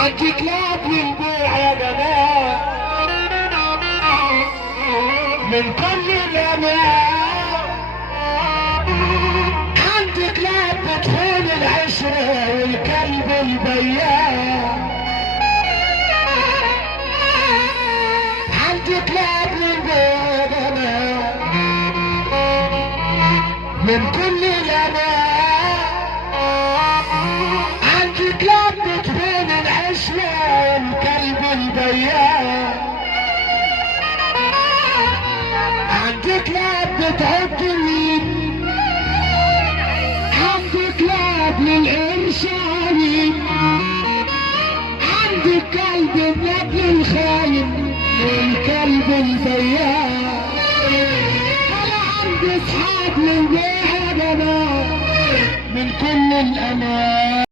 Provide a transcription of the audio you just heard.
عندي كلاب للبيع يا جماعة من كل الأنواع. عندي كلاب بتخون العشرة والكلب البياع. عندي كلاب للبيع يا جماعة من كل الأنواع. عندي كلاب بتخون العشرة والكلب البياع. عندي كلاب بتعد اليد. عندي كلاب للإرشاد. عندي كلب النبل الخاين والكلب البياع. أنا عندي أصحاب للبيع يا جماعة من كل الأنواع.